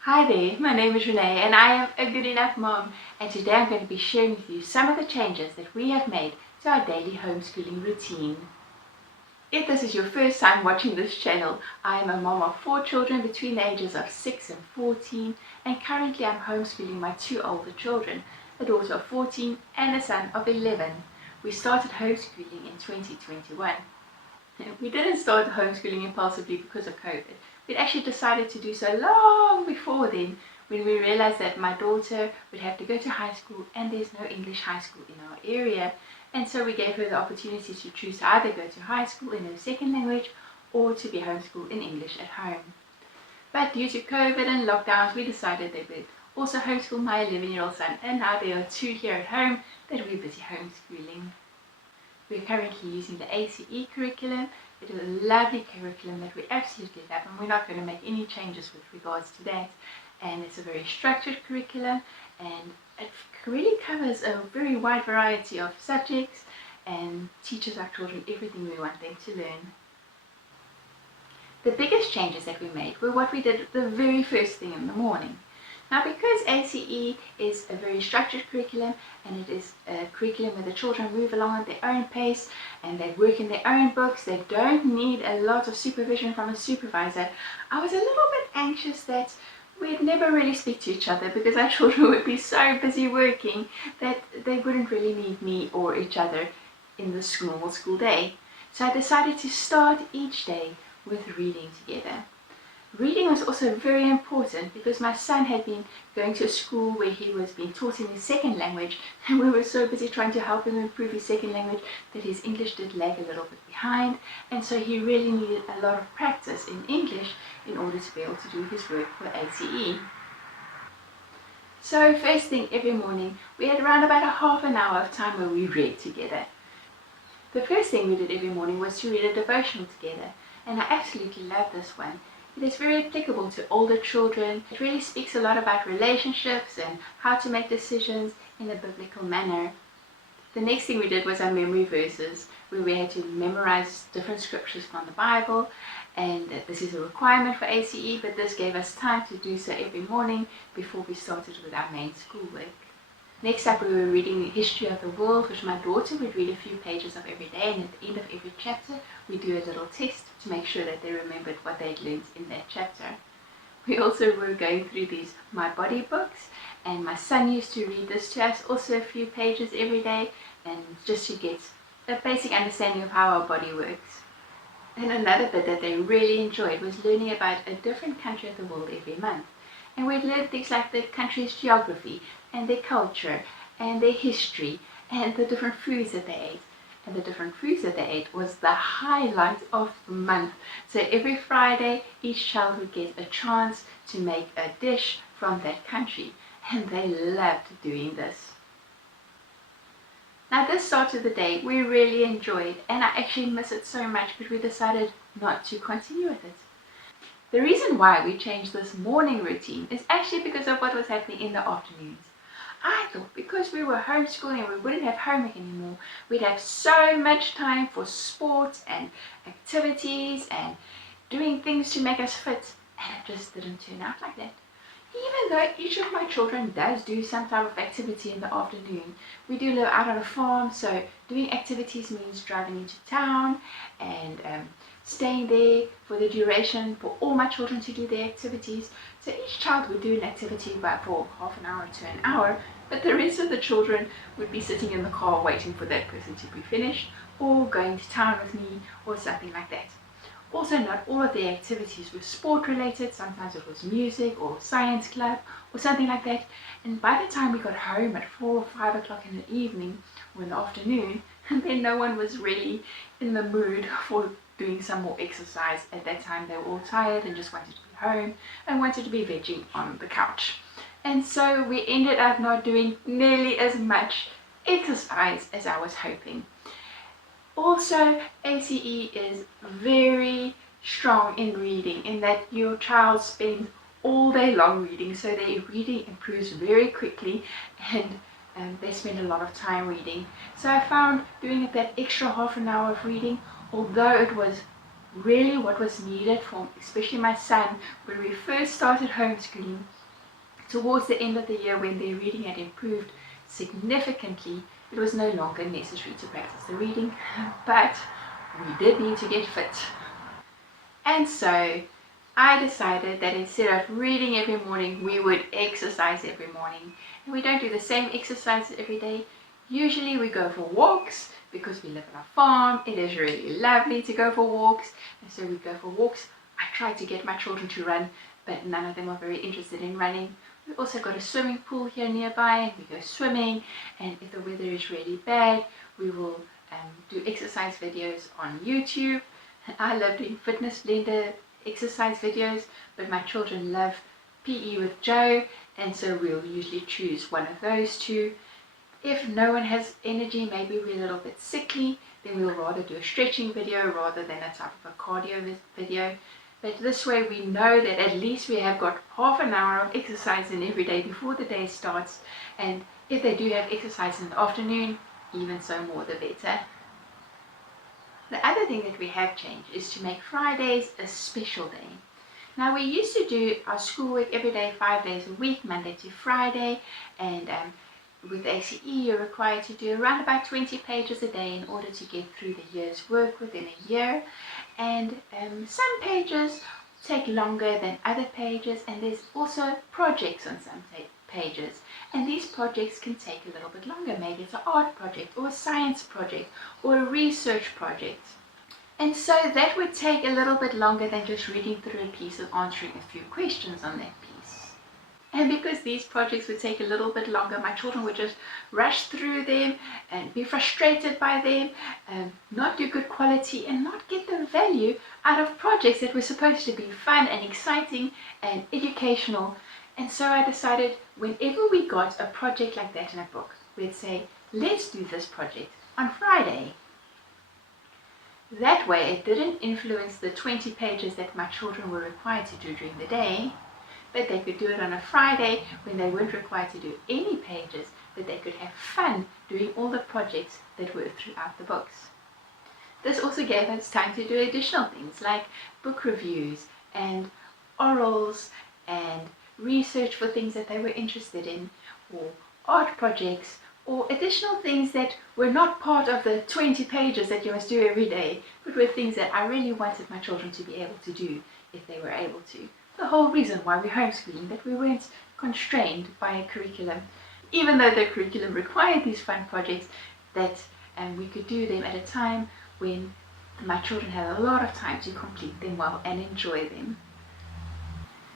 Hi there, my name is Renee and I am a good enough mom, and today I'm going to be sharing with you some of the changes that we have made to our daily homeschooling routine. If this is your first time watching this channel, I am a mom of 4 children between the ages of 6 and 14, and currently I'm homeschooling my 2 older children, a daughter of 14 and a son of 11. We started homeschooling in 2021. We didn't start homeschooling impulsively because of COVID. We'd actually decided to do so long before then, when we realized that my daughter would have to go to high school and there's no English high school in our area. And so we gave her the opportunity to choose to either go to high school in her second language or to be homeschooled in English at home. But due to COVID and lockdowns, we decided that we'd also homeschool my 11-year-old son, and now there are 2 here at home that we're busy homeschooling. We're currently using the ACE curriculum. It is a lovely curriculum that we absolutely love, and we're not going to make any changes with regards to that. And it's a very structured curriculum, and it really covers a very wide variety of subjects and teaches our children everything we want them to learn. The biggest changes that we made were what we did the very first thing in the morning. Now, because ACE is a very structured curriculum, and it is a curriculum where the children move along at their own pace and they work in their own books, they don't need a lot of supervision from a supervisor, I was a little bit anxious that we'd never really speak to each other, because our children would be so busy working that they wouldn't really need me or each other in the normal school day. So I decided to start each day with reading together. Reading was also very important because my son had been going to a school where he was being taught in his second language, and we were so busy trying to help him improve his second language that his English did lag a little bit behind, and so he really needed a lot of practice in English in order to be able to do his work for ACE. So first thing every morning, we had around about a half an hour of time where we read together. The first thing we did every morning was to read a devotional together, and I absolutely love this one. It is very applicable to older children. It really speaks a lot about relationships and how to make decisions in a biblical manner. The next thing we did was our memory verses, where we had to memorize different scriptures from the Bible, and this is a requirement for ACE, but this gave us time to do so every morning before we started with our main schoolwork. Next up, we were reading the history of the world, which my daughter would read a few pages of every day, and at the end of every chapter we do a little test to make sure that they remembered what they'd learned in that chapter. We also were going through these My Body books, and my son used to read this to us also a few pages every day, and just to get a basic understanding of how our body works. And another bit that they really enjoyed was learning about a different country of the world every month. And we'd learn things like the country's geography and their culture and their history and the different foods that they ate. And the different foods that they ate was the highlight of the month. So every Friday, each child would get a chance to make a dish from that country, and they loved doing this. Now, this start of the day we really enjoyed, and I actually miss it so much, but we decided not to continue with it. The reason why we changed this morning routine is actually because of what was happening in the afternoons. I thought because we were homeschooling and we wouldn't have homework anymore, we'd have so much time for sports and activities and doing things to make us fit, and it just didn't turn out like that. Even though each of my children does do some type of activity in the afternoon, we do live out on a farm, so doing activities means driving into town and staying there for the duration for all my children to do their activities. So each child would do an activity about for half an hour to an hour, but the rest of the children would be sitting in the car waiting for that person to be finished, or going to town with me, or something like that. Also, not all of the activities were sport related. Sometimes it was music or science club or something like that. And by the time we got home at 4 or 5 o'clock in the evening or in the afternoon, then no one was really in the mood for doing some more exercise. At that time they were all tired and just wanted to be home and wanted to be vegging on the couch. And so we ended up not doing nearly as much exercise as I was hoping. Also, ACE is very strong in reading, in that your child spends all day long reading, so their reading improves very quickly, and they spend a lot of time reading. So I found doing that extra half an hour of reading, although it was really what was needed for especially my son when we first started homeschooling, towards the end of the year when their reading had improved significantly, it was no longer necessary to practice the reading, but we did need to get fit. And so I decided that instead of reading every morning, we would exercise every morning. And we don't do the same exercises every day. Usually we go for walks because we live on a farm. It is really lovely to go for walks. And so we go for walks. I try to get my children to run, but none of them are very interested in running. We've also got a swimming pool here nearby, and we go swimming. And if the weather is really bad, we will do exercise videos on YouTube. I love doing fitness blender exercise videos, but my children love PE with Joe, and so we'll usually choose one of those two. If no one has energy, maybe we're a little bit sickly, then we'll rather do a stretching video rather than a type of a cardio video. But this way we know that at least we have got half an hour of exercise in every day before the day starts, and if they do have exercise in the afternoon, even so, more the better. The other thing that we have changed is to make Fridays a special day. Now, we used to do our schoolwork every day, 5 days a week, Monday to Friday, and with ACE you're required to do around about 20 pages a day in order to get through the year's work within a year. And some pages take longer than other pages, and there's also projects on some pages, and these projects can take a little bit longer. Maybe it's an art project or a science project or a research project, and so that would take a little bit longer than just reading through a piece and answering a few questions on that piece. And because these projects would take a little bit longer, my children would just rush through them and be frustrated by them, not do good quality and not get the value out of projects that were supposed to be fun and exciting and educational. And so I decided whenever we got a project like that in a book, we'd say, let's do this project on Friday. That way it didn't influence the 20 pages that my children were required to do during the day, but they could do it on a Friday when they weren't required to do any pages, but they could have fun doing all the projects that were throughout the books. This also gave us time to do additional things like book reviews and orals and research for things that they were interested in, or art projects, or additional things that were not part of the 20 pages that you must do every day, but were things that I really wanted my children to be able to do if they were able to. The whole reason why we're homeschooling, that we weren't constrained by a curriculum, even though the curriculum required these fun projects, that we could do them at a time when my children had a lot of time to complete them well and enjoy them.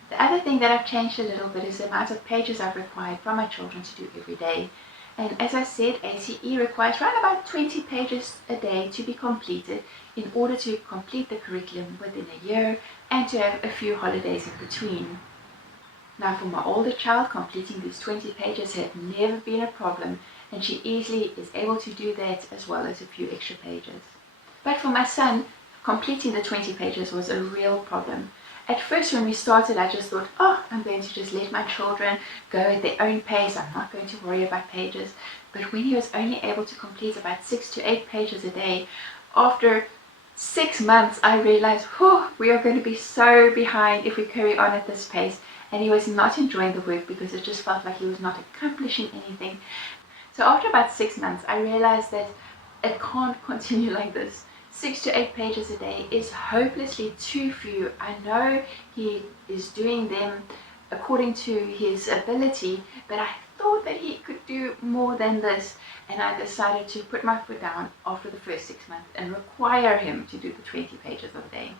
The other thing that I've changed a little bit is the amount of pages I've required from my children to do every day. And as I said, ACE requires around about 20 pages a day to be completed in order to complete the curriculum within a year and to have a few holidays in between. Now, for my older child, completing these 20 pages had never been a problem, and she easily is able to do that as well as a few extra pages. But for my son, completing the 20 pages was a real problem. At first when we started, I just thought, I'm going to just let my children go at their own pace. I'm not going to worry about pages. But when he was only able to complete about 6 to 8 pages a day, after 6 months, I realized, we are going to be so behind if we carry on at this pace. And he was not enjoying the work because it just felt like he was not accomplishing anything. So after about 6 months, I realized that it can't continue like this. 6 to 8 pages a day is hopelessly too few. I know he is doing them according to his ability, but I thought that he could do more than this, and I decided to put my foot down after the first 6 months and require him to do the 20 pages a day.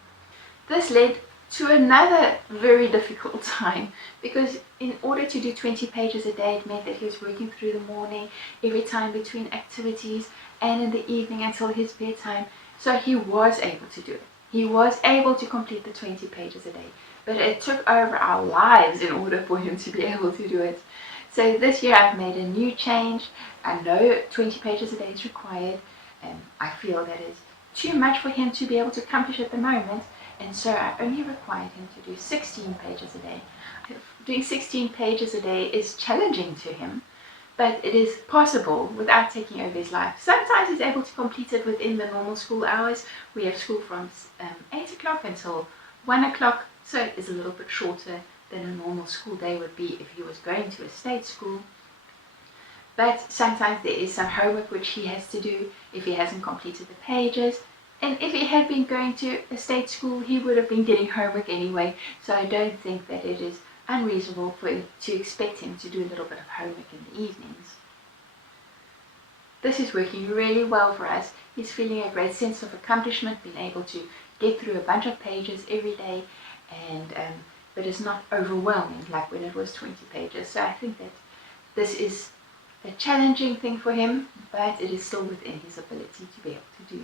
This led to another very difficult time, because in order to do 20 pages a day, it meant that he was working through the morning, every time between activities, and in the evening until his bedtime. So he was able to do it. He was able to complete the 20 pages a day, but it took over our lives in order for him to be able to do it. So this year I've made a new change. I know 20 pages a day is required, and I feel that is too much for him to be able to accomplish at the moment, and so I only required him to do 16 pages a day. Doing 16 pages a day is challenging to him, but it is possible without taking over his life. Sometimes he's able to complete it within the normal school hours. We have school from 8 o'clock until 1 o'clock, so it is a little bit shorter than a normal school day would be if he was going to a state school. But sometimes there is some homework which he has to do if he hasn't completed the pages. And if he had been going to a state school, he would have been getting homework anyway. So I don't think that it is unreasonable to expect him to do a little bit of homework in the evenings. This is working really well for us. He's feeling a great sense of accomplishment, being able to get through a bunch of pages every day, and but it's not overwhelming like when it was 20 pages. So I think that this is a challenging thing for him, but it is still within his ability to be able to do.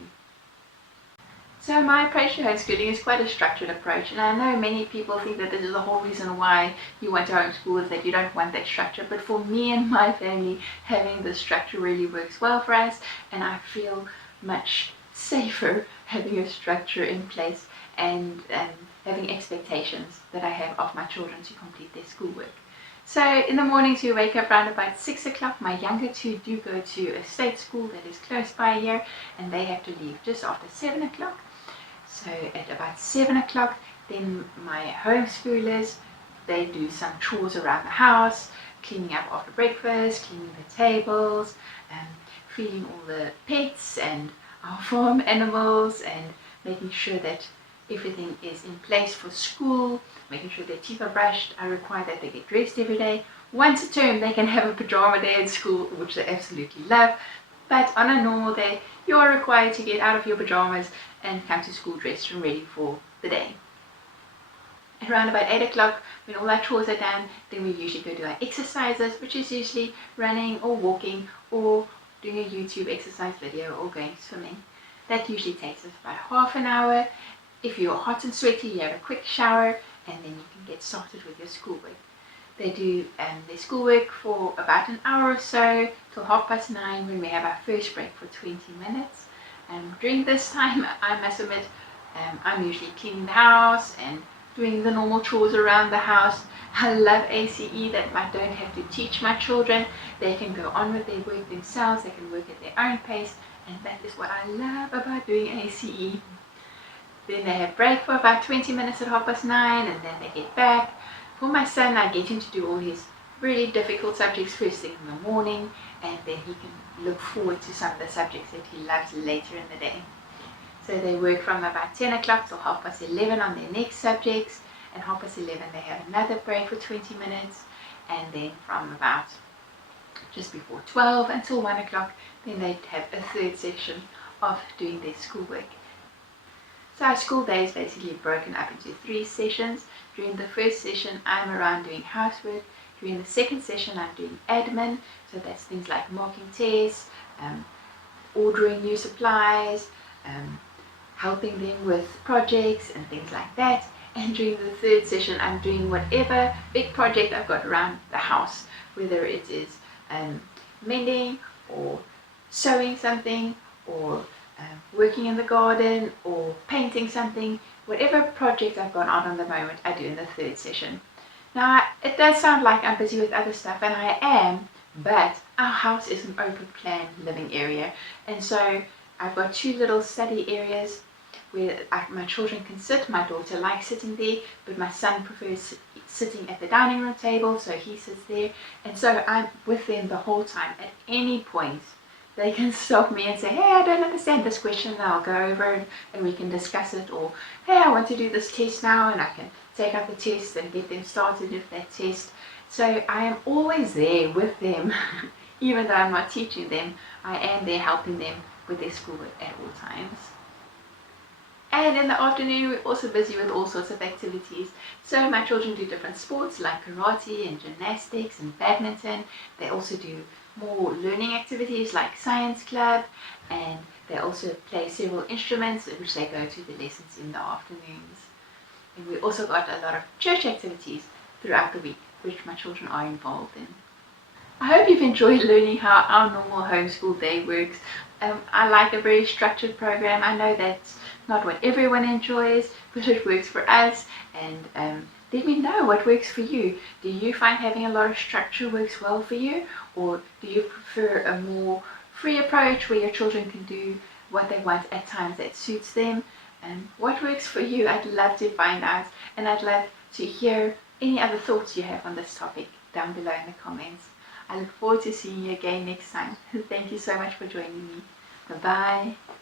So my approach to homeschooling is quite a structured approach, and I know many people think that this is the whole reason why you want to homeschool, is that you don't want that structure. But for me and my family, having this structure really works well for us, and I feel much safer having a structure in place and having expectations that I have of my children to complete their schoolwork. So in the mornings we wake up around about 6 o'clock. My younger two do go to a state school that is close by here, and they have to leave just after 7 o'clock. So at about 7 o'clock, then my homeschoolers, they do some chores around the house, cleaning up after breakfast, cleaning the tables, feeding all the pets and our farm animals, and making sure that everything is in place for school, making sure their teeth are brushed. I require that they get dressed every day. Once a term, they can have a pajama day at school, which they absolutely love. But on a normal day, you are required to get out of your pajamas and come to school dressed and ready for the day. Around about 8 o'clock, when all our chores are done, then we usually go do our exercises, which is usually running or walking or doing a YouTube exercise video or going swimming. That usually takes us about half an hour. If you're hot and sweaty, you have a quick shower, and then you can get started with your schoolwork. They do their schoolwork for about an hour or so, till 9:30, when we have our first break for 20 minutes. During this time, I must admit, I'm usually cleaning the house and doing the normal chores around the house. I love ACE, that I don't have to teach my children. They can go on with their work themselves, they can work at their own pace, and that is what I love about doing ACE. Then they have break for about 20 minutes at 9:30, and then they get back. For my son, I get him to do all his really difficult subjects first thing in the morning, and then he can look forward to some of the subjects that he loves later in the day. So they work from about 10 o'clock till 11:30 on their next subjects, and 11:30 they have another break for 20 minutes, and then from about just before 12 until 1 o'clock, then they have a third session of doing their schoolwork. So our school day is basically broken up into 3 sessions. During the first session, I'm around doing housework. During the second session, I'm doing admin, so that's things like marking tests, ordering new supplies, helping them with projects and things like that. And during the third session, I'm doing whatever big project I've got around the house, whether it is mending or sewing something, or working in the garden, or painting something. Whatever project I've got on the moment, I do in the third session. Now, it does sound like I'm busy with other stuff, and I am, but our house is an open plan living area, and so I've got 2 little study areas where my children can sit. My daughter likes sitting there, but my son prefers sitting at the dining room table, so he sits there, and so I'm with them the whole time. At any point, they can stop me and say, hey, I don't understand this question, and I'll go over and we can discuss it, or hey, I want to do this test now, and I can take out the test and get them started with that test. So I am always there with them. Even though I'm not teaching them, I am there helping them with their schoolwork at all times. And in the afternoon, we're also busy with all sorts of activities. So my children do different sports like karate and gymnastics and badminton. They also do more learning activities like science club, and they also play several instruments, which they go to the lessons in the afternoons. And we also got a lot of church activities throughout the week, which my children are involved in. I hope you've enjoyed learning how our normal homeschool day works. I like a very structured program. I know that's not what everyone enjoys, but it works for us, and let me know what works for you. Do you find having a lot of structure works well for you, Or do you prefer a more free approach where your children can do what they want at times that suits them? And what works for you? I'd love to find out, and I'd love to hear any other thoughts you have on this topic down below in the comments. I look forward to seeing you again next time. Thank you so much for joining me. Bye-bye.